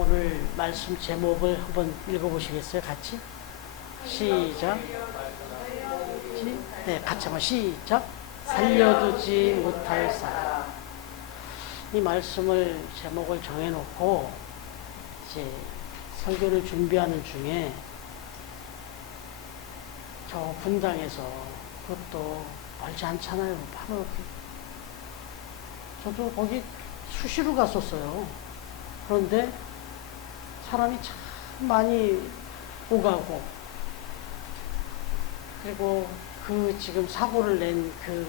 오늘 말씀 제목을 한번 읽어보시겠어요? 같이? 시작. 네, 같이 한번 시작. 살려두지 못할 사람. 이 말씀을 제목을 정해놓고 이제 설교를 준비하는 중에 저 분당에서, 그것도 멀지 않잖아요. 바로 저도 거기 수시로 갔었어요. 그런데 사람이 참 많이 오가고, 그리고 그 지금 사고를 낸 그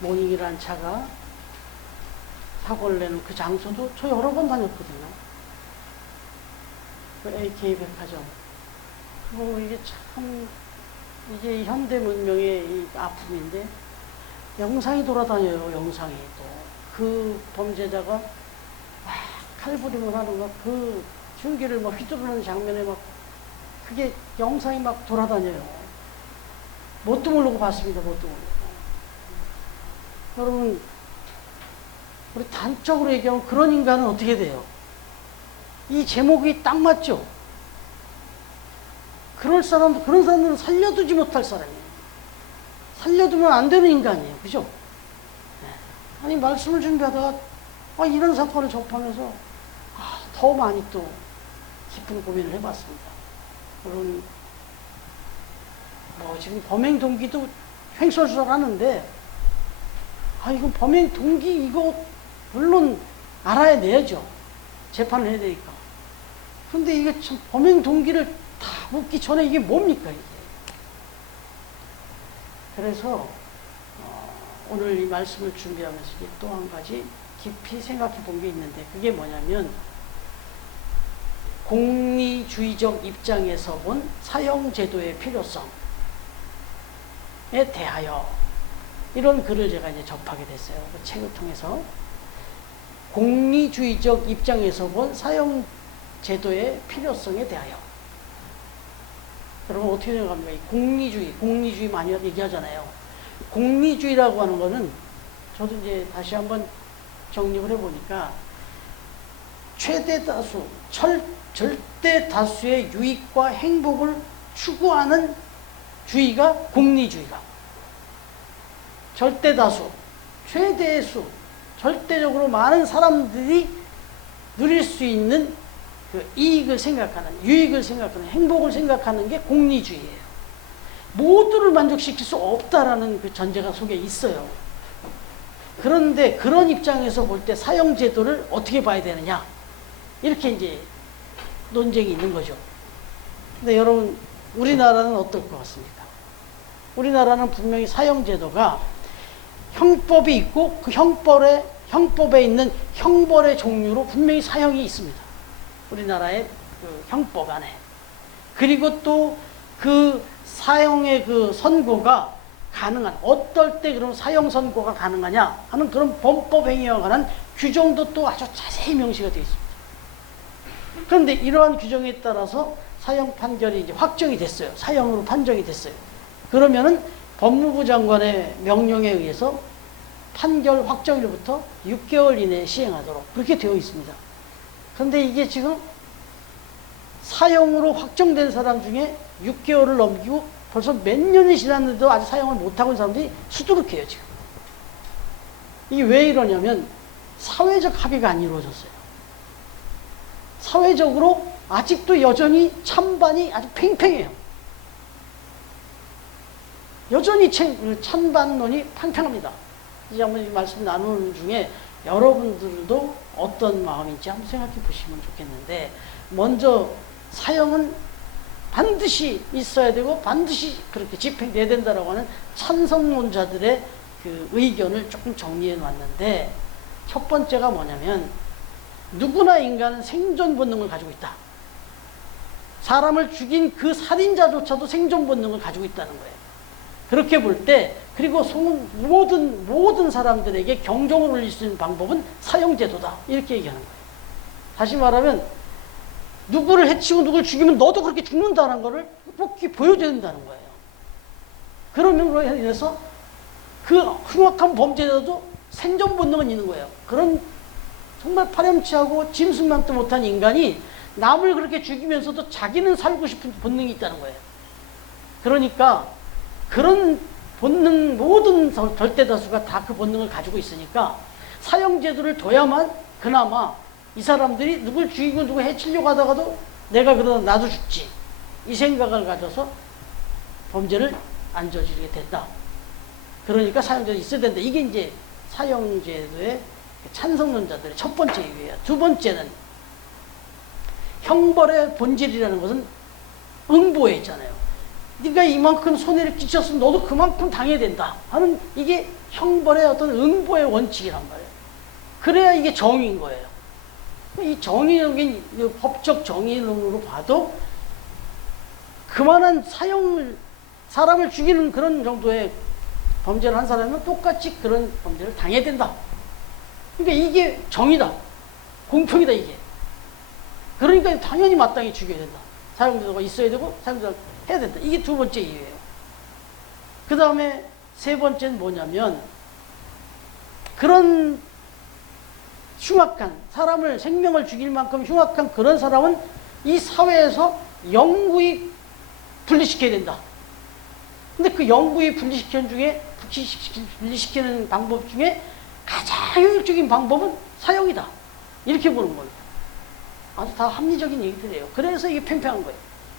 모닝이라는 차가 사고를 내는 그 장소도 저 여러 번 다녔거든요. 그 AK 백화점. 그리고 이게 참, 이게 현대 문명의 이 아픔인데, 영상이 돌아다녀요, 영상이 또. 그 범죄자가 막 칼부림을 하는 막 그 흉기를 막 휘두르는 장면에 막 그게 영상이 막 돌아다녀요. 뭣도 모르고 봤습니다, 뭣도 모르고. 여러분, 우리 단적으로 얘기하면 그런 인간은 어떻게 돼요? 이 제목이 딱 맞죠? 그런 사람들은 살려두지 못할 사람이에요. 살려두면 안 되는 인간이에요. 그죠? 네. 아니, 말씀을 준비하다가, 이런 사건을 접하면서, 더 많이 또 깊은 고민을 해봤습니다. 물론, 지금 범행 동기도 횡설수설하는데, 이건 범행 동기, 이거, 물론 알아야 내야죠. 재판을 해야 되니까. 근데 이게 참, 범행 동기를 다 묻기 전에 이게 뭡니까, 이게. 그래서, 오늘 이 말씀을 준비하면서 또 한 가지 깊이 생각해 본 게 있는데, 그게 뭐냐면, 공리주의적 입장에서 본 사형제도의 필요성에 대하여, 이런 글을 제가 이제 접하게 됐어요. 그 책을 통해서. 공리주의적 입장에서 본 사형제도의 필요성에 대하여. 여러분, 어떻게 생각합니까? 이 공리주의 많이 얘기하잖아요. 공리주의라고 하는 거는, 저도 이제 다시 한번 정립을 해보니까, 최대 다수, 절대 다수의 유익과 행복을 추구하는 주의가 공리주의가. 절대 다수, 최대의 수, 절대적으로 많은 사람들이 누릴 수 있는 그 이익을 생각하는, 유익을 생각하는, 행복을 생각하는 게 공리주의예요. 모두를 만족시킬 수 없다라는 그 전제가 속에 있어요. 그런데 그런 입장에서 볼 때 사형제도를 어떻게 봐야 되느냐, 이렇게 이제 논쟁이 있는 거죠. 근데 여러분, 우리나라는 어떨 것 같습니까? 우리나라는 분명히 사형제도가 형법이 있고, 그 형법에 있는 형벌의 종류로 분명히 사형이 있습니다. 우리나라의 그 형법 안에. 그리고 또 그 사형의 그 선고가 가능한, 어떨 때 그럼 사형 선고가 가능하냐 하는 그런 범법 행위와 관한 규정도 또 아주 자세히 명시가 되어 있습니다. 그런데 이러한 규정에 따라서 사형 판결이 이제 확정이 됐어요. 사형으로 판정이 됐어요. 그러면은 법무부 장관의 명령에 의해서 판결 확정일부터 6개월 이내에 시행하도록 그렇게 되어 있습니다. 그런데 이게 지금 사형으로 확정된 사람 중에 6개월을 넘기고 벌써 몇 년이 지났는데도 아직 사형을 못하고 있는 사람들이 수두룩해요, 지금. 이게 왜 이러냐면 사회적 합의가 안 이루어졌어요. 사회적으로 아직도 여전히 찬반이 아주 팽팽해요. 여전히 찬반론이 팽팽합니다. 이제 한번 이 말씀 나누는 중에 여러분들도 어떤 마음인지 한번 생각해 보시면 좋겠는데, 먼저 사형은 반드시 있어야 되고 반드시 그렇게 집행돼야 된다라고 하는 찬성론자들의 그 의견을 조금 정리해 놨는데, 첫 번째가 뭐냐면, 누구나 인간은 생존 본능을 가지고 있다. 사람을 죽인 그 살인자조차도 생존 본능을 가지고 있다는 거예요. 그렇게 볼 때, 그리고 모든 사람들에게 경종을 울릴 수 있는 방법은 사형제도다, 이렇게 얘기하는 거예요. 다시 말하면, 누구를 해치고 누구를 죽이면 너도 그렇게 죽는다는 거를 꼭 보여줘야 된다는 거예요. 그러므로 인해서 그 흉악한 범죄자도 생존 본능은 있는 거예요. 그런 정말 파렴치하고 짐승만도 못한 인간이 남을 그렇게 죽이면서도 자기는 살고 싶은 본능이 있다는 거예요. 그러니까 그런 본능, 모든 절대 다수가 다 그 본능을 가지고 있으니까 사형제도를 둬야만 그나마 이 사람들이 누굴 죽이고 누구 해치려고 하다가도 내가 그러다 나도 죽지, 이 생각을 가져서 범죄를 안 저지르게 된다. 그러니까 사형제도 있어야 된다. 이게 이제 사형제도의 찬성론자들의 첫 번째 이유예요. 두 번째는 형벌의 본질이라는 것은 응보에 있잖아요. 네가 이만큼 손해를 끼쳤으면 너도 그만큼 당해야 된다 하는, 이게 형벌의 어떤 응보의 원칙이란 말이에요. 그래야 이게 정의인 거예요. 이 정의적인 법적 정의론으로 봐도 그만한 사람을 죽이는 그런 정도의 범죄를 한 사람은 똑같이 그런 범죄를 당해야 된다. 그러니까 이게 정의다, 공평이다 이게. 그러니까 당연히 마땅히 죽여야 된다. 사형제도가 있어야 되고 사형제도가 해야 된다. 이게 두 번째 이유예요. 그 다음에 세 번째는 뭐냐면, 그런 흉악한 사람을, 생명을 죽일 만큼 흉악한 그런 사람은 이 사회에서 영구히 분리시켜야 된다. 근데 그 영구히 분리시키는 방법 중에 가장 효율적인 방법은 사형이다. 이렇게 보는 겁니다. 아주 다 합리적인 얘기들이에요. 그래서 이게 팽팽한 거예요.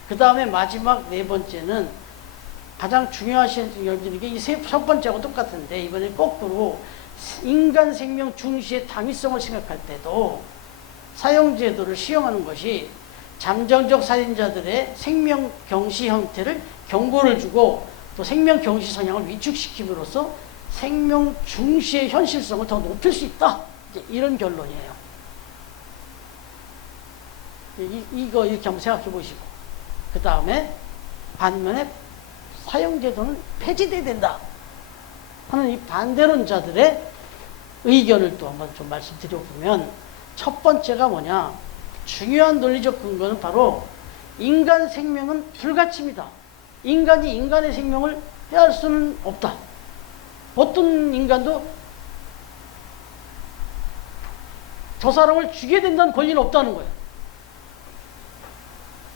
그 다음에 마지막 네 번째는 가장 중요하신 여러분들, 이게 첫 번째하고 똑같은데 이번에 거꾸로 인간 생명 중시의 당위성을 생각할 때도 사형제도를 시행하는 것이 잠정적 살인자들의 생명 경시 형태를 경고를 주고 또 생명 경시 성향을 위축시킴으로써 생명 중시의 현실성을 더 높일 수 있다. 이런 결론이에요. 이거 이렇게 한번 생각해 보시고, 그 다음에 반면에 사형제도는 폐지돼야 된다 하는 이 반대론자들의 의견을 또 한번 좀 말씀드려보면, 첫 번째가 뭐냐, 중요한 논리적 근거는 바로 인간 생명은 불가침이다. 인간이 인간의 생명을 해할 수는 없다. 어떤 인간도 저 사람을 죽여야 된다는 권리는 없다는 거예요.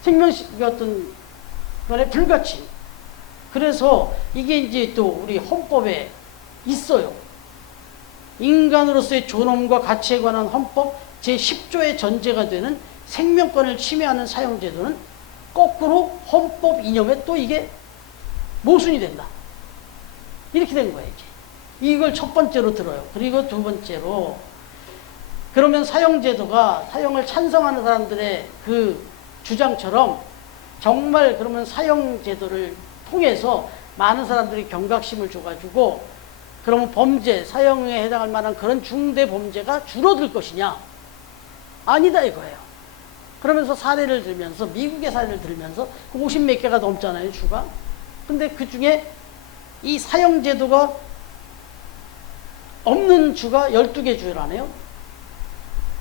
생명의 어떤 간의 불가침. 그래서 이게 이제 또 우리 헌법에 있어요. 인간으로서의 존엄과 가치에 관한 헌법 제10조의 전제가 되는 생명권을 침해하는 사형제도는 거꾸로 헌법 이념에 또 이게 모순이 된다. 이렇게 된 거예요. 이걸 첫 번째로 들어요. 그리고 두 번째로, 그러면 사형제도가 사형을 찬성하는 사람들의 그 주장처럼 정말 그러면 사형제도를 통해서 많은 사람들이 경각심을 줘가지고 그러면 범죄, 사형에 해당할 만한 그런 중대 범죄가 줄어들 것이냐? 아니다 이거예요. 그러면서 사례를 들면서, 미국의 사례를 들면서 50몇 개가 넘잖아요, 주가. 근데 그 중에 이 사형제도가 없는 주가 12개 주라네요.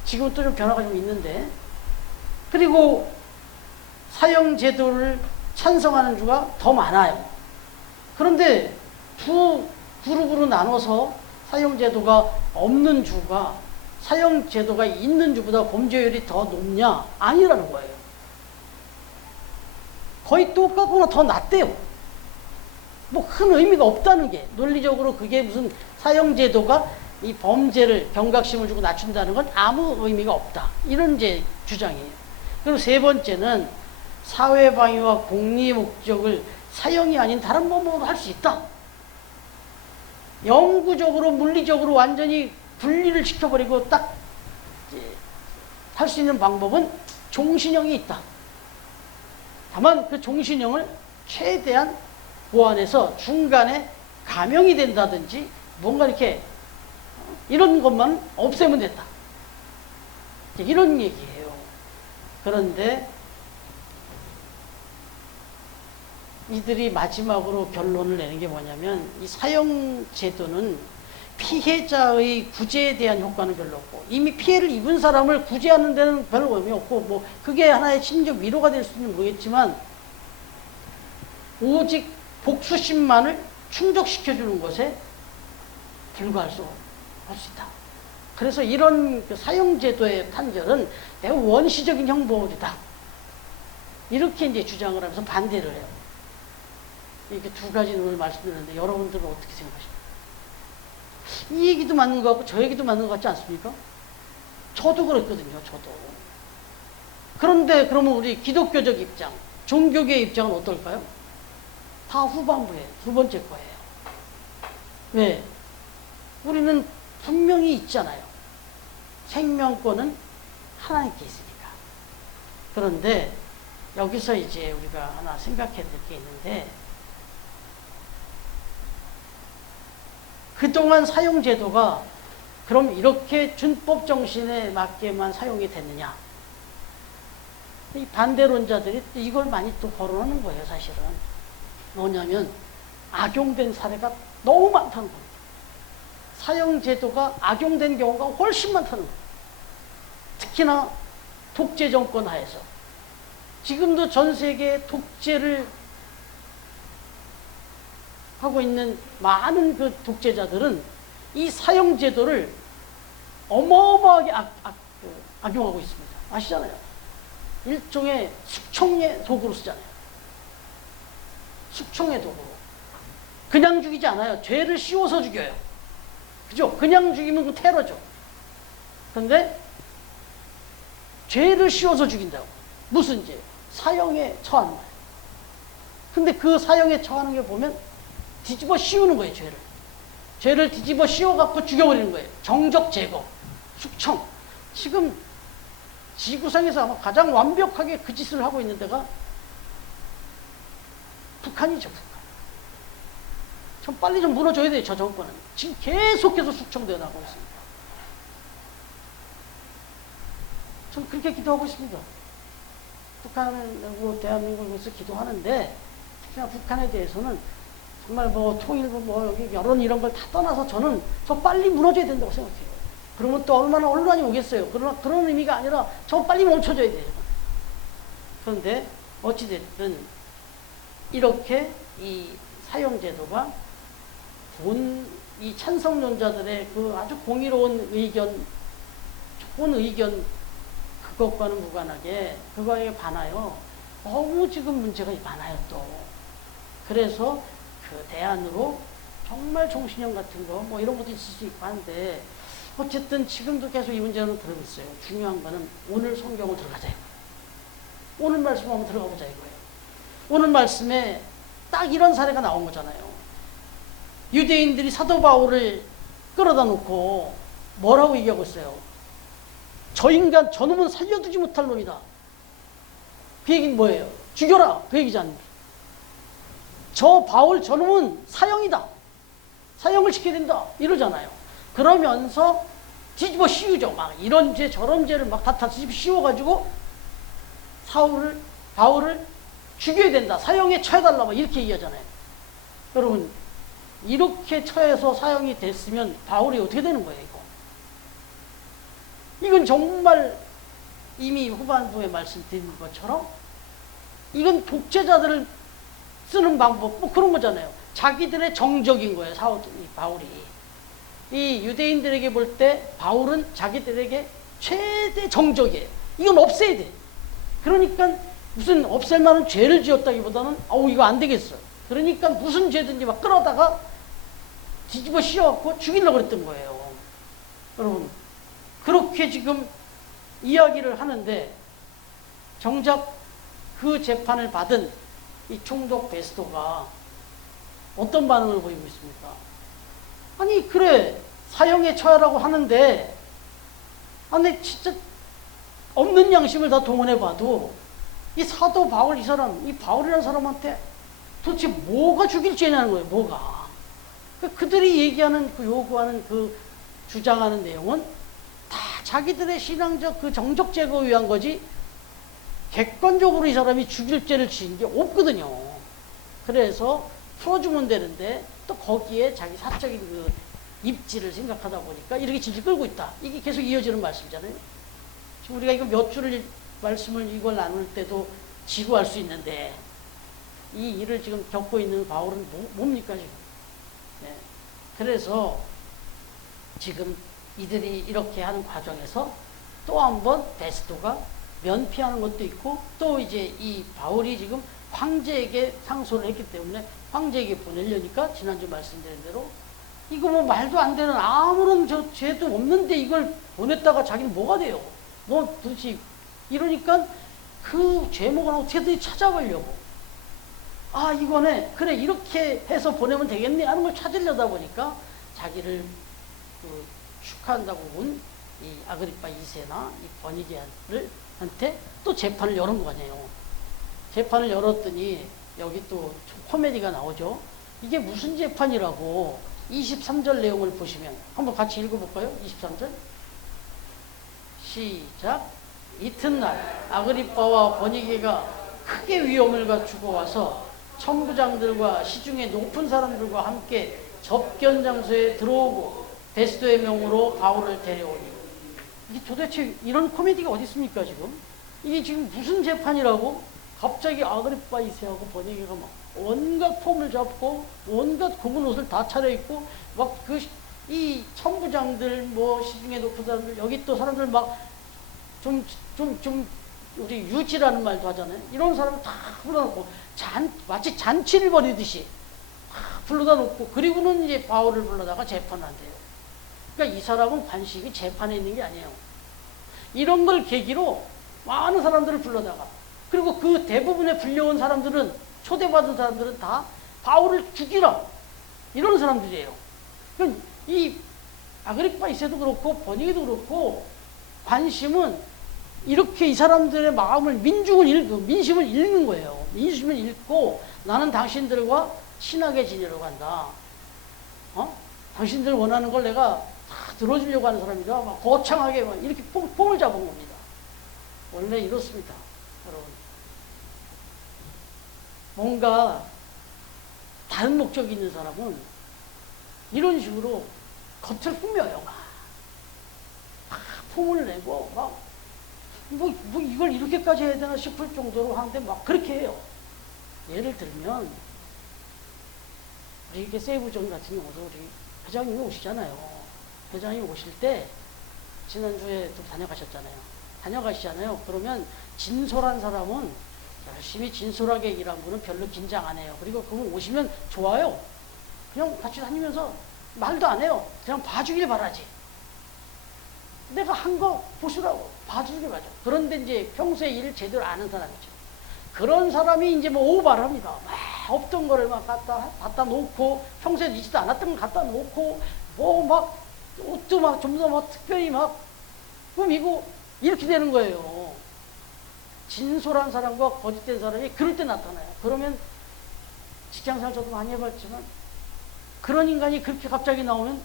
지금은 또 좀 변화가 좀 있는데. 그리고 사형제도를 찬성하는 주가 더 많아요. 그런데 두 그룹으로 나눠서 사형제도가 없는 주가 사형제도가 있는 주보다 범죄율이 더 높냐? 아니라는 거예요. 거의 똑같거나 더 낮대요. 뭐 큰 의미가 없다는 게, 논리적으로 그게 무슨 사형제도가 이 범죄를 경각심을 주고 낮춘다는 건 아무 의미가 없다. 이런 이제 주장이에요. 그리고 세 번째는 사회방위와 공리 목적을 사형이 아닌 다른 방법으로 할 수 있다. 영구적으로, 물리적으로 완전히 분리를 시켜버리고 딱 할 수 있는 방법은 종신형이 있다. 다만 그 종신형을 최대한 보완해서 중간에 감형이 된다든지 뭔가 이렇게 이런 것만 없애면 된다. 이런 얘기예요. 그런데 이들이 마지막으로 결론을 내는 게 뭐냐면, 이 사형제도는 피해자의 구제에 대한 효과는 별로 없고, 이미 피해를 입은 사람을 구제하는 데는 별로 의미 없고, 뭐 그게 하나의 심리적 위로가 될 수는 모르겠지만 오직 복수심만을 충족시켜주는 것에 불과할 수 있다. 그래서 이런 그 사형제도의 판결은 매우 원시적인 형벌이다. 이렇게 이제 주장을 하면서 반대를 해요. 이렇게 두 가지 오늘 말씀드렸는데 여러분들은 어떻게 생각하십니까? 이 얘기도 맞는 것 같고 저 얘기도 맞는 것 같지 않습니까? 저도 그랬거든요. 저도. 그런데 그러면 우리 기독교적 입장, 종교계의 입장은 어떨까요? 다 후반부에 두 번째 거예요. 왜? 우리는 분명히 있잖아요. 생명권은 하나님께 있으니까. 그런데 여기서 이제 우리가 하나 생각해야 될 게 있는데, 그동안 사용제도가 그럼 이렇게 준법 정신에 맞게만 사용이 됐느냐? 이 반대론자들이 이걸 많이 또 거론하는 거예요, 사실은. 뭐냐면 악용된 사례가 너무 많다는 겁니다. 사형제도가 악용된 경우가 훨씬 많다는 거예요. 특히나 독재 정권 하에서. 지금도 전 세계에 독재를 하고 있는 많은 그 독재자들은 이 사형제도를 어마어마하게 악용하고 있습니다. 아시잖아요. 일종의 숙청의 도구로 쓰잖아요. 숙청의 도구로. 그냥 죽이지 않아요. 죄를 씌워서 죽여요. 그죠? 그냥 죽이면 그 테러죠. 그런데 죄를 씌워서 죽인다고. 무슨 죄? 사형에 처하는 거예요. 근데 그 사형에 처하는 게 보면 뒤집어 씌우는 거예요, 죄를. 죄를 뒤집어 씌워갖고 죽여버리는 거예요. 정적 제거, 숙청. 지금 지구상에서 아마 가장 완벽하게 그 짓을 하고 있는 데가 북한이죠, 북한. 좀 빨리 좀 무너져야 돼요, 저 정권은. 지금 계속해서 숙청되어 나가고 있습니다. 전 그렇게 기도하고 있습니다. 북한하고 대한민국에서 기도하는데, 특히나 북한에 대해서는 정말 뭐 통일부 뭐 여기 여론 이런 걸 다 떠나서 저는 저 빨리 무너져야 된다고 생각해요. 그러면 또 얼마나 혼란이 오겠어요. 그러나 그런 의미가 아니라 저 빨리 멈춰줘야 돼요. 그런데 어찌됐든 이렇게 이 사형제도가 이 찬성론자들의 그 아주 공의로운 의견, 좋은 의견, 그것과는 무관하게 그거에 반하여 너무 지금 문제가 많아요, 또. 그래서 그 대안으로 정말 종신형 같은 거 뭐 이런 것도 있을 수 있고 한데, 어쨌든 지금도 계속 이 문제는 들어오고 있어요. 중요한 거는 오늘 성경을 들어가자 이거예요. 오늘 말씀 한번 들어가 보자 이거예요. 오늘 말씀에 딱 이런 사례가 나온 거잖아요. 유대인들이 사도 바울을 끌어다 놓고 뭐라고 얘기하고 있어요? 저 인간, 저놈은 살려두지 못할 놈이다. 그 얘기는 뭐예요? 죽여라. 그 얘기지 않습니까? 저 바울 저놈은 사형이다. 사형을 시켜야 된다. 이러잖아요. 그러면서 뒤집어 씌우죠. 막 이런 죄 저런 죄를 막 다 뒤집어 씌워가지고 바울을 죽여야 된다. 사형에 처해달라. 막 이렇게 얘기하잖아요. 여러분, 이렇게 처해서 사형이 됐으면 바울이 어떻게 되는 거예요, 이거? 이건 정말 이미 후반부에 말씀드린 것처럼 이건 독재자들을 쓰는 방법, 뭐 그런 거잖아요. 자기들의 정적인 거예요, 바울이. 이 유대인들에게 볼 때 바울은 자기들에게 최대 정적이에요. 이건 없애야 돼. 그러니까 무슨 없앨 만한 죄를 지었다기보다는 이거 안 되겠어. 그러니까 무슨 죄든지 막 끌어다가 뒤집어 씌워갖고 죽이려고 그랬던 거예요. 여러분, 그렇게 지금 이야기를 하는데 정작 그 재판을 받은 이 총독 베스토가 어떤 반응을 보이고 있습니까? 아니, 그래, 사형에 처하라고 하는데, 아니, 진짜 없는 양심을 다 동원해봐도 이 사도 바울, 이 바울이라는 사람한테 도대체 뭐가 죽일 죄냐는 거예요, 뭐가. 그들이 얘기하는, 요구하는 주장하는 내용은 다 자기들의 신앙적 정적 제거를 위한 거지, 객관적으로 이 사람이 죽일 죄를 지은 게 없거든요. 그래서 풀어주면 되는데 또 거기에 자기 사적인 입지를 생각하다 보니까 이렇게 질질 끌고 있다. 이게 계속 이어지는 말씀이잖아요. 지금 우리가 이거 몇 줄을 말씀을 이걸 나눌 때도 지구할 수 있는데 이 일을 지금 겪고 있는 바울은 뭡니까 지금? 네. 그래서 지금 이들이 이렇게 하는 과정에서 또 한 번 베스도가 면피하는 것도 있고, 또 이제 이 바울이 지금 황제에게 상소를 했기 때문에 황제에게 보내려니까 지난주 말씀드린 대로 이거 뭐 말도 안 되는 아무런 죄도 없는데 이걸 보냈다가 자기는 뭐가 돼요? 뭐 도대체 이러니까 그 죄목을 어떻게든 찾아보려고, 아 이거네, 그래 이렇게 해서 보내면 되겠네 하는 걸 찾으려다 보니까 자기를 그 축하한다고 온 이 아그리파 2세나 이 버니게한테 또 재판을 열은 거 아니에요. 재판을 열었더니 여기 또 코미디가 나오죠. 이게 무슨 재판이라고. 23절 내용을 보시면 한번 같이 읽어볼까요? 23절 시작. 이튿날 아그리빠와 버니게가 크게 위험을 갖추고 와서 천부장들과 시중의 높은 사람들과 함께 접견 장소에 들어오고 베스도의 명으로 바울을 데려오니, 이게 도대체 이런 코미디가 어디 있습니까 지금? 이게 지금 무슨 재판이라고? 갑자기 아그리빠 2세하고 버니게가 막 온갖 폼을 잡고 온갖 굵은 옷을 다 차려입고 막 이 천부장들 뭐 시중에 높은 사람들, 여기 또 사람들 막 좀 우리 유지라는 말도 하잖아요. 이런 사람을 다 불러놓고 마치 잔치를 벌이듯이 불러다 놓고, 그리고는 이제 바울을 불러다가 재판을 한대요. 그러니까 이 사람은 관심이 재판에 있는 게 아니에요. 이런 걸 계기로 많은 사람들을 불러다가, 그리고 그 대부분의 불려온 사람들은, 초대받은 사람들은 다 바울을 죽이라 이런 사람들이에요. 그러니까 이 아그리파 2세도 그렇고 버니게도 그렇고 관심은 이렇게 이 사람들의 마음을, 민심을 읽는 거예요. 민심을 읽고 나는 당신들과 친하게 지내려고 한다. 당신들 원하는 걸 내가 다 들어주려고 하는 사람이다. 막 거창하게 막 이렇게 폼을 잡은 겁니다. 원래 이렇습니다, 여러분. 뭔가 다른 목적이 있는 사람은 이런 식으로 겉을 꾸며요. 막 폼을 내고 뭐 이걸 이렇게까지 해야 되나 싶을 정도로 하는데 막 그렇게 해요. 예를 들면 우리 이렇게 세이브존 같은 경우도 우리 회장님이 오시잖아요. 회장님이 오실 때 지난주에 또 다녀가시잖아요. 그러면 진솔한 사람은 열심히 진솔하게 일한 분은 별로 긴장 안 해요. 그리고 그분 오시면 좋아요. 그냥 같이 다니면서 말도 안 해요. 그냥 봐주길 바라지. 내가 한 거 보시라고 봐주길 바라죠. 그런데 이제 평소에 일을 제대로 아는 사람이죠. 그런 사람이 이제 뭐 오바를 합니다. 막 없던 거를 막 갖다 놓고, 평소에 있지도 않았던 걸 갖다 놓고, 뭐 막 옷도 막 좀 더 막 특별히 막 꾸미고 이렇게 되는 거예요. 진솔한 사람과 거짓된 사람이 그럴 때 나타나요. 그러면 직장생활 저도 많이 해봤지만 그런 인간이 그렇게 갑자기 나오면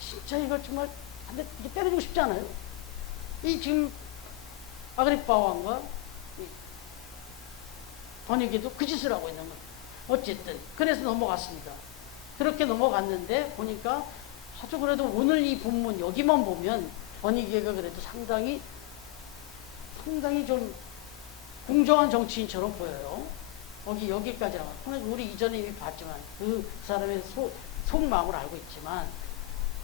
진짜 이걸 정말 한 대 때려주고 싶지 않아요? 이 지금 아그리빠 왕과 버니게도 그 짓을 하고 있는 거예요. 어쨌든 그래서 넘어갔습니다. 그렇게 넘어갔는데 보니까 아주 그래도 오늘 이 본문 여기만 보면 버니게가 그래도 상당히 좀 공정한 정치인처럼 보여요. 여기까지 나와요. 우리 이전에 이미 봤지만 그 사람의 속마음을 알고 있지만,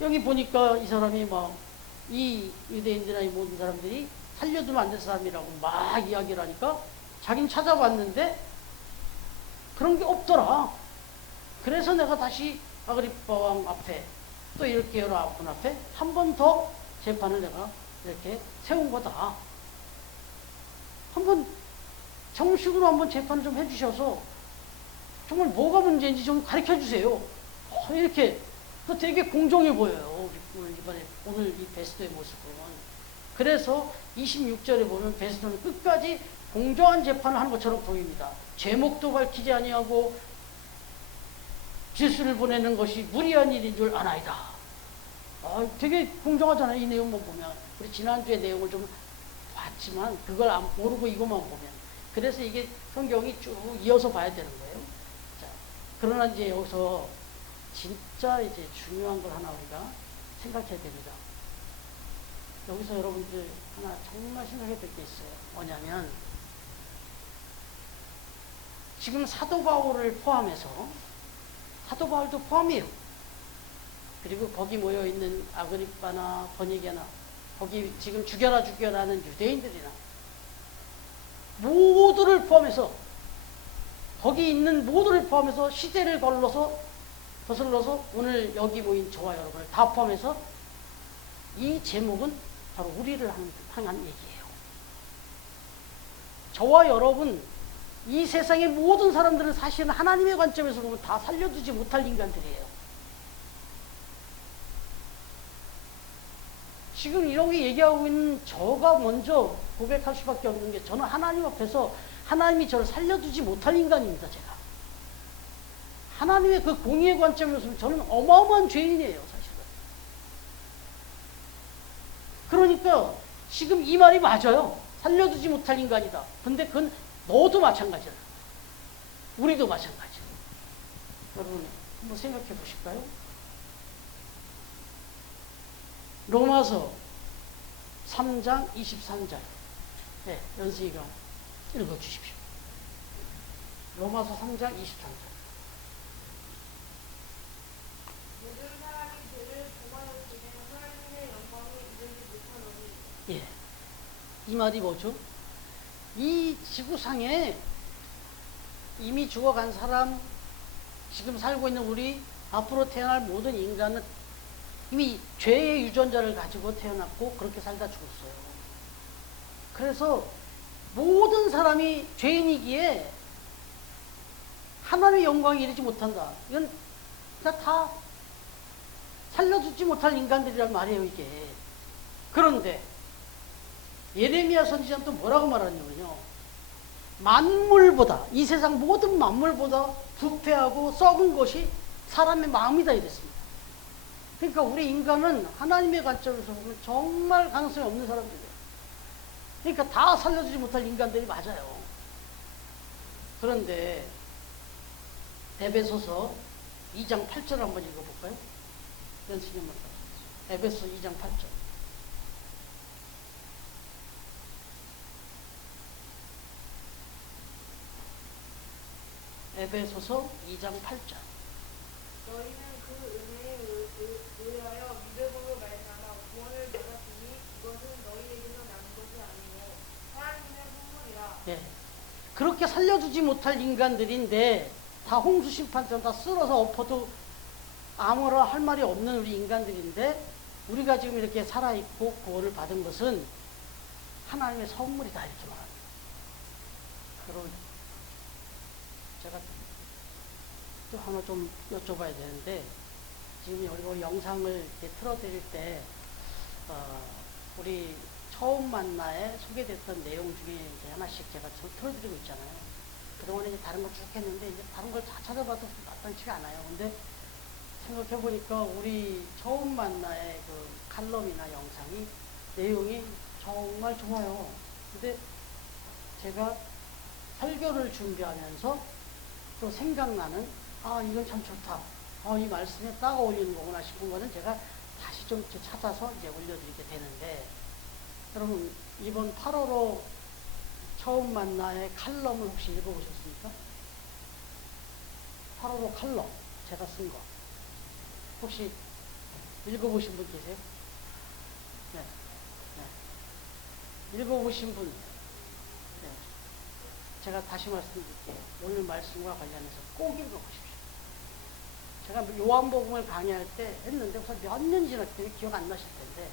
여기 보니까 이 사람이 막 이 유대인들이나 이 모든 사람들이 살려두면 안 될 사람이라고 막 이야기를 하니까 자기는 찾아봤는데 그런 게 없더라. 그래서 내가 다시 아그리빠 왕 앞에, 또 이렇게 여러 분 앞에 한 번 더 재판을 내가 이렇게 세운 거다. 한번 정식으로 한번 재판을 좀 해주셔서 정말 뭐가 문제인지 좀 가르쳐 주세요. 이렇게 되게 공정해 보여요. 오늘 이 베스도의 모습은. 그래서 26절에 보면 베스도는 끝까지 공정한 재판을 하는 것처럼 보입니다. 제목도 밝히지 아니하고 질수를 보내는 것이 무리한 일인 줄 아나이다. 되게 공정하잖아요. 이 내용만 보면. 우리 지난주에 내용을 좀 봤지만 그걸 모르고 이것만 보면. 그래서 이게 성경이 쭉 이어서 봐야 되는 거예요. 자, 그러나 이제 여기서 진짜 이제 중요한 걸 하나 우리가 생각해야 됩니다. 여기서 여러분들 하나 정말 생각해야 될 게 있어요. 뭐냐면 지금 사도 바울을 포함해서, 사도 바울도 포함이에요. 그리고 거기 모여있는 아그리빠나 버니게나 거기 지금 죽여라는 유대인들이나 모두를 포함해서 거기 있는 모두를 포함해서 시대를 거슬러서 오늘 여기 모인 저와 여러분을 다 포함해서 이 제목은 바로 우리를 향한 얘기예요. 저와 여러분, 이 세상의 모든 사람들은 사실은 하나님의 관점에서 보면 다 살려두지 못할 인간들이에요. 지금 이렇게 얘기하고 있는 저가 먼저 고백할 수밖에 없는 게 저는 하나님 앞에서 하나님이 저를 살려두지 못할 인간입니다. 제가 하나님의 그 공의의 관점에서 저는 어마어마한 죄인이에요. 사실은. 그러니까 지금 이 말이 맞아요. 살려두지 못할 인간이다. 근데 그건 너도 마찬가지야. 우리도 마찬가지야. 여러분 한번 생각해 보실까요? 로마서 3장 23절. 네, 연수이가 읽어주십시오. 로마서 3장 23절. 모든 사람이 죄를 범하였으며 하나님의 영광을 이루지 못하노니. 예, 이 말이 뭐죠? 이 지구상에 이미 죽어간 사람, 지금 살고 있는 우리, 앞으로 태어날 모든 인간은 이미 죄의 유전자를 가지고 태어났고 그렇게 살다 죽었어요. 그래서 모든 사람이 죄인이기에 하나님의 영광에 이르지 못한다. 이건 다 살려주지 못할 인간들이란 말이에요, 이게. 그런데 예레미야 선지자는 또 뭐라고 말하냐면요. 만물보다, 이 세상 모든 만물보다 부패하고 썩은 것이 사람의 마음이다 이랬습니다. 그러니까 우리 인간은 하나님의 관점에서 보면 정말 가능성이 없는 사람들이에요. 그러니까 다 살려주지 못할 인간들이 맞아요. 그런데 에베소서 2장 8절 한번 읽어볼까요? 연습 한번 에베소 2장 8절. 에베소서 2장 8절. 너희는 그 은혜에 의하여 믿음으로 말미암아 구원을 받았으니 이것은 너희에게서 난 것이 아니요 하나님의 선물이라. 예. 그렇게 살려주지 못할 인간들인데 다 홍수 심판처럼 다 쓸어서 엎어도 아무런 할 말이 없는 우리 인간들인데 우리가 지금 이렇게 살아있고 구원을 받은 것은 하나님의 선물이다 이렇게 말합니다. 그럼 제가 또 하나 좀 여쭤봐야 되는데 지금 우리 영상을 이렇게 틀어드릴 때 우리 처음 만나에 소개됐던 내용 중에 이제 하나씩 제가 틀어드리고 있잖아요. 그동안에 이제 다른 걸 쭉 했는데 이제 다른 걸 다 찾아봐도 마땅치가 않아요. 근데 생각해보니까 우리 처음 만나의 그 칼럼이나 영상이 내용이 정말 좋아요. 근데 제가 설교를 준비하면서 또 생각나는 이건 참 좋다. 이 말씀에 딱 어울리는 거구나 싶은 거는 제가 다시 좀 찾아서 이제 올려드리게 되는데 여러분 이번 8월호 처음 만나의 칼럼을 혹시 읽어보셨습니까? 8월호 칼럼 제가 쓴 거 혹시 읽어보신 분 계세요? 네. 네. 읽어보신 분 네. 제가 다시 말씀드릴게요. 오늘 말씀과 관련해서 꼭 읽어보십시오. 제가 요한복음을 강의할 때 했는데 우선 몇 년 지났기 때문에 기억 안 나실 텐데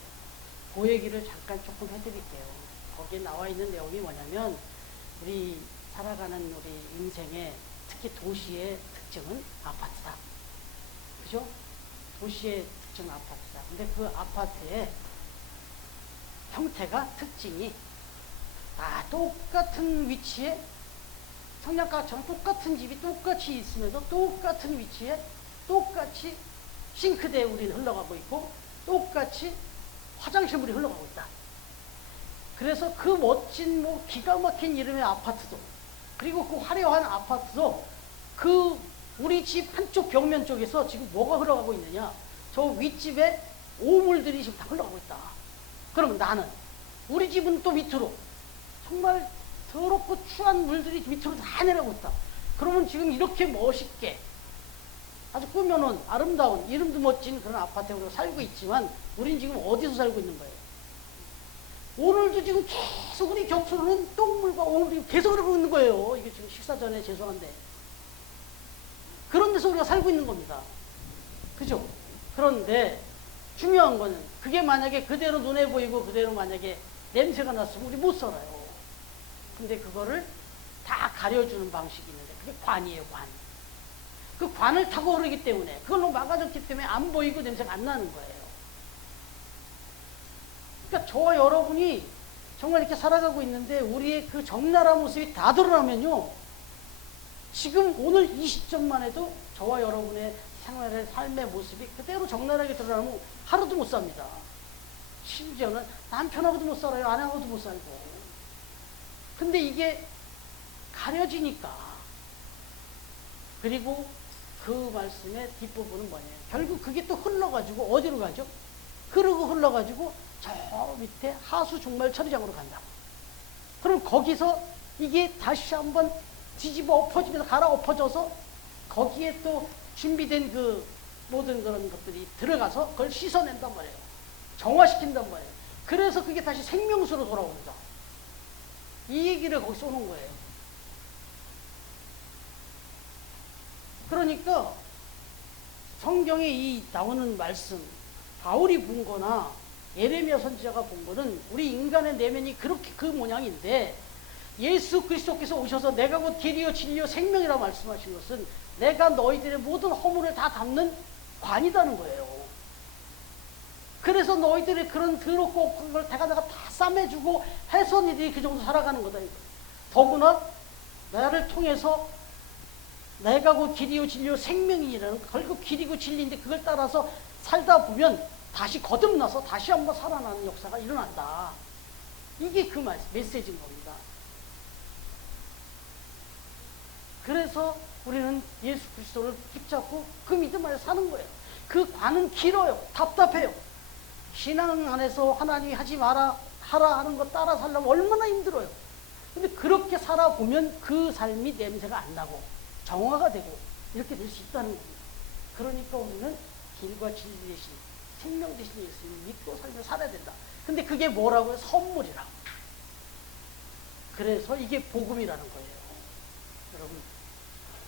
그 얘기를 잠깐 조금 해드릴게요. 거기에 나와 있는 내용이 뭐냐면 우리 살아가는 우리 인생의 특히 도시의 특징은 아파트다. 그죠? 도시의 특징은 아파트다. 근데 그 아파트의 형태가 특징이 다 똑같은 위치에 성냥가처럼 똑같은 집이 똑같이 있으면서 똑같은 위치에 똑같이 싱크대에 우리는 흘러가고 있고 똑같이 화장실 물이 흘러가고 있다. 그래서 그 멋진 기가 막힌 이름의 아파트도 그리고 그 화려한 아파트도 그 우리 집 한쪽 벽면 쪽에서 지금 뭐가 흘러가고 있느냐. 저 윗집에 오물들이 지금 다 흘러가고 있다. 그럼 나는 우리 집은 또 밑으로 정말 더럽고 추한 물들이 밑으로 다 내려오고 있다. 그러면 지금 이렇게 멋있게 아주 꾸며놓은 아름다운 이름도 멋진 그런 아파트에 우리가 살고 있지만 우린 지금 어디서 살고 있는 거예요? 오늘도 지금 계속 우리 경수로는 똥물과 오물이 계속 그러고 있는 거예요. 이게 지금 식사 전에 죄송한데 그런 데서 우리가 살고 있는 겁니다. 그죠? 그런데 중요한 거는 그게 만약에 그대로 눈에 보이고 그대로 만약에 냄새가 났으면 우리 못 살아요. 근데 그거를 다 가려주는 방식이 있는데 그게 관이에요, 관. 그 관을 타고 흐르기 때문에 그걸로 막아졌기 때문에 안 보이고 냄새가 안 나는 거예요. 그러니까 저와 여러분이 정말 이렇게 살아가고 있는데 우리의 그 적나라한 모습이 다 드러나면요. 지금 오늘 이 시점만 해도 저와 여러분의 생활의 삶의 모습이 그대로 적나라하게 드러나면 하루도 못 삽니다. 심지어는 남편하고도 못 살아요. 아내하고도 못 살고. 근데 이게 가려지니까. 그리고 그 말씀의 뒷부분은 뭐냐면 결국 그게 또 흘러가지고 어디로 가죠? 흐르고 흘러가지고 저 밑에 하수 종말 처리장으로 간다고. 그럼 거기서 이게 다시 한번 뒤집어 엎어지면서 갈아 엎어져서 거기에 또 준비된 그 모든 그런 것들이 들어가서 그걸 씻어낸단 말이에요. 정화시킨단 말이에요. 그래서 그게 다시 생명수로 돌아옵니다. 이 얘기를 거기서 오는 거예요. 그러니까 성경에 이 나오는 말씀, 바울이 본 거나 예레미야 선지자가 본 거는 우리 인간의 내면이 그렇게 그 모양인데 예수 그리스도께서 오셔서 내가 곧 길이요 진리요 생명이라고 말씀하신 것은 내가 너희들의 모든 허물을 다 담는 관이라는 거예요. 그래서 너희들의 그런 더럽고 그런 걸 내가 다 싸매주고 해서 너희들이 그 정도 살아가는 거다. 더구나 나를 통해서 내가 곧 길이요 진리요 생명이라는 결국 길이고 진리인데 그걸 따라서 살다 보면 다시 거듭나서 다시 한번 살아나는 역사가 일어난다. 이게 그 메시지인 겁니다. 그래서 우리는 예수 그리스도를 붙잡고 그 믿음 안에 사는 거예요. 그 관은 길어요. 답답해요. 신앙 안에서 하나님이 하지 마라 하라 하는 거 따라 살려면 얼마나 힘들어요. 근데 그렇게 살아보면 그 삶이 냄새가 안 나고 정화가 되고 이렇게 될 수 있다는 겁니다. 그러니까 우리는 길과 진리 대신 생명 대신 예수님을 믿고 살며 살아야 된다. 근데 그게 뭐라고요? 선물이라고. 그래서 이게 복음이라는 거예요. 여러분,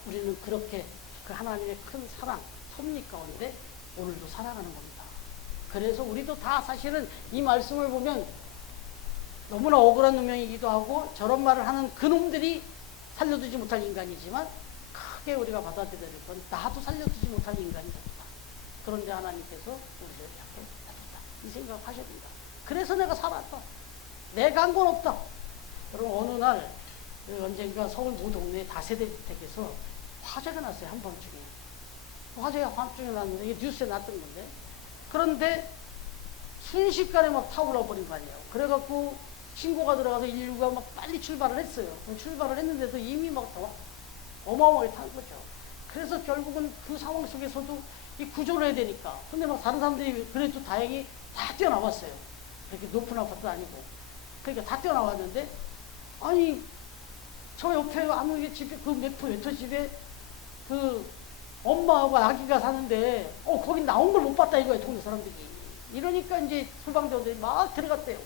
우리는 그렇게 그 하나님의 큰 사랑, 섭리 가운데 오늘도 살아가는 겁니다. 그래서 우리도 다 사실은 이 말씀을 보면 너무나 억울한 누명이기도 하고 저런 말을 하는 그놈들이 살려두지 못할 인간이지만 크게 우리가 받아들여야 될 건 나도 살려두지 못할 인간이다. 그런데 하나님께서 우리를 이렇게 해줬다. 이 생각을 하셔야 된다. 그래서 내가 살았다. 내가 한 건 없다. 여러분 어느 날 언젠가 서울 모 동네 다세대 주택에서 화재가 났어요. 한밤중에. 화재가 밤중에 났는데 이게 뉴스에 났던 건데 그런데 순식간에 막 타올라 버린 거 아니에요. 그래갖고 신고가 들어가서 119가 막 빨리 출발을 했어요. 출발을 했는데도 이미 막 어마어마하게 탄 거죠. 그래서 결국은 그 상황 속에서도 이 구조를 해야 되니까. 근데 막 다른 사람들이 그래도 다행히 다 뛰어나왔어요. 그렇게 높은 아파트도 아니고. 그러니까 다 뛰어나왔는데, 아니, 저 옆에 아무 집에, 그 외토 집에 그 엄마하고 아기가 사는데, 거기 나온 걸 못 봤다 이거예요, 동네 사람들이. 이러니까 이제 소방대원들이 막 들어갔대요.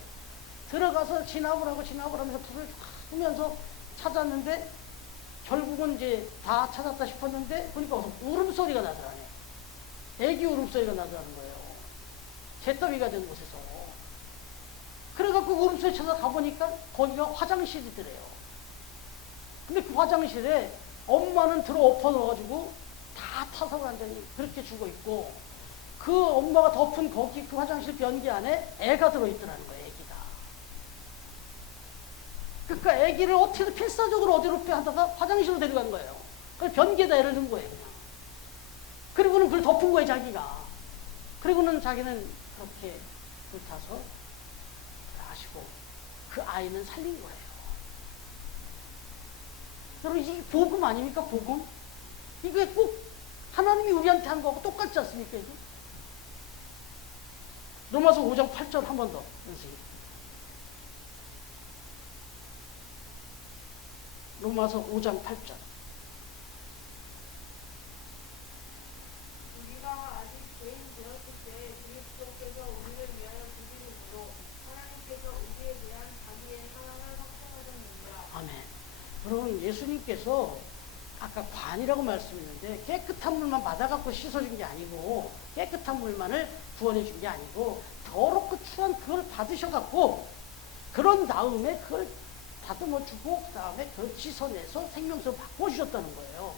들어가서 진압을 하면서 불을 끄면서 찾았는데, 결국은 이제 다 찾았다 싶었는데, 보니까 울음소리가 나더라네. 애기 울음소리가 나더라는 거예요. 잿더미가 된 곳에서. 그래갖고 울음소리 찾아 가보니까 거기가 화장실이더래요. 근데 그 화장실에 엄마는 들어 엎어 넣어가지고 다 타서 완전히 그렇게 죽어 있고 그 엄마가 덮은 거기 그 화장실 변기 안에 애가 들어있더라는 거예요, 애기가. 그러니까 애기를 어떻게든 필사적으로 어디로 빼하다가 화장실로 데려간 거예요. 그래서 변기에다 애를 넣은 거예요, 그냥. 그리고는 그걸 덮은 거예요, 자기가. 그리고는 자기는 그렇게 불타서 하시고 그 아이는 살린 거예요. 여러분, 이게 복음 아닙니까, 복음? 이게 꼭 하나님이 우리한테 한 거하고 똑같지 않습니까, 이게? 로마서 5장 8절 한 번 더, 선생님. 로마서 5장 8절. 그럼 예수님께서 아까 관이라고 말씀했는데 깨끗한 물만 받아갖고 씻어준 게 아니고 깨끗한 물만을 구원해 준 게 아니고 더럽고 추한 그걸 받으셔갖고 그런 다음에 그걸 다듬어 주고 그 다음에 그걸 씻어내서 생명수로 바꿔주셨다는 거예요.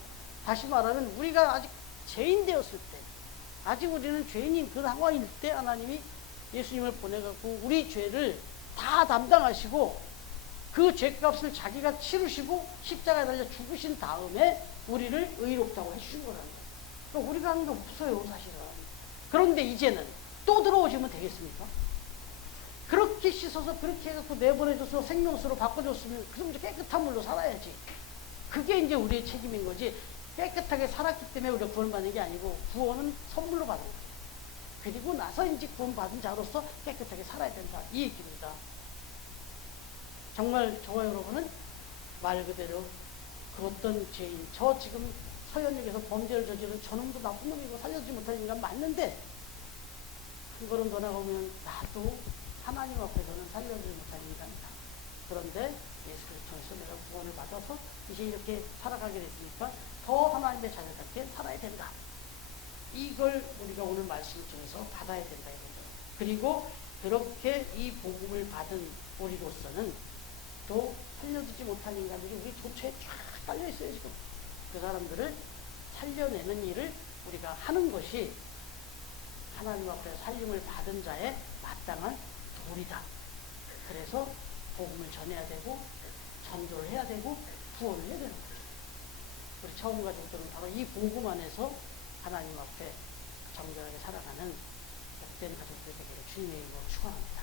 다시 말하면 우리가 아직 죄인 되었을 때 아직 우리는 죄인인 그 상황일 때 하나님이 예수님을 보내갖고 우리 죄를 다 담당하시고 그 죄값을 자기가 치르시고 십자가에 달려 죽으신 다음에 우리를 의롭다고 해주신 거라는 거예요. 그러니까 우리가 한 게 없어요, 사실은. 그런데 이제는 또 들어오시면 되겠습니까? 그렇게 씻어서 그렇게 해갖고 내보내줘서 생명수로 바꿔줬으면 그럼 이제 깨끗한 물로 살아야지. 그게 이제 우리의 책임인 거지. 깨끗하게 살았기 때문에 우리가 구원받는 게 아니고 구원은 선물로 받은 거예요. 그리고 나서 이제 구원받은 자로서 깨끗하게 살아야 된다. 이 얘기입니다. 정말 저와 여러분은 말 그대로 그 어떤 죄인, 저 지금 서현역에서 범죄를 저지른 저놈도 나쁜 놈이고 살려주지 못하는 인간 맞는데 한 걸음 더 나가면 나도 하나님 앞에서는 살려주지 못하는 인간이다. 그런데 예수 그리스도에서 내가 구원을 받아서 이제 이렇게 살아가게 됐으니까 더 하나님의 자녀답게 살아야 된다. 이걸 우리가 오늘 말씀 중에서 받아야 된다. 이거죠. 그리고 그렇게 이 복음을 받은 우리로서는 또 살려주지 못한 인간들이 우리 도처에 쫙 깔려있어요, 지금. 그 사람들을 살려내는 일을 우리가 하는 것이 하나님 앞에 살림을 받은 자의 마땅한 도리다. 그래서 복음을 전해야 되고, 전도를 해야 되고, 구원을 해야 되는 거죠. 우리 처음 가족들은 바로 이 복음 안에서 하나님 앞에 정결하게 살아가는 복된 가족들 되기를 주님의 이름으로 축원합니다.